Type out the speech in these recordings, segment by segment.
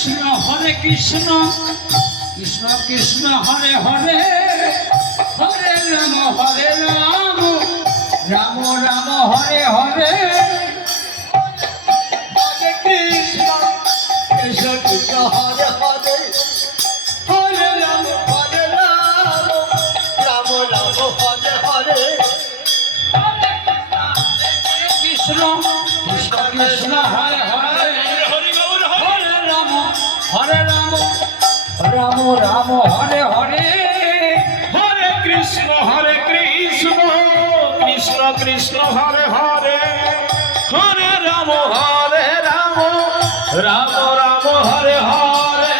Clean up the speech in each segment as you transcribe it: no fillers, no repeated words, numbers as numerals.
Krishna Krishna Krishna Hare Hare Hare Ram Ram Ram Hare Hare Hare Krishna Krishna Krishna Hare Hare Hare Ram Ram Ram Hare Hare Krishna Krishna Krishna Hare Hare Hare Ram Ram Ram Hare Hare Hare Krishna Krishna Krishna Hare Hare Hare Ram Ram Ram Hare Hare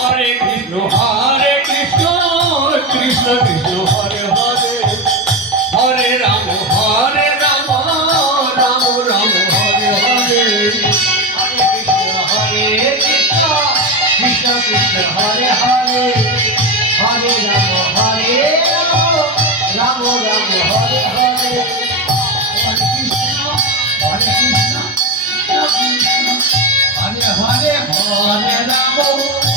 Hare Krishna Krishna Krishna Hare Hare Hare Ram Ram Ram Hare Hare Hare Krishna Krishna Krishna Hare Hare Hare Ram Ram Ram Hare Hare Hare Krishna Krishna Krishna Hare Hare Hare Ram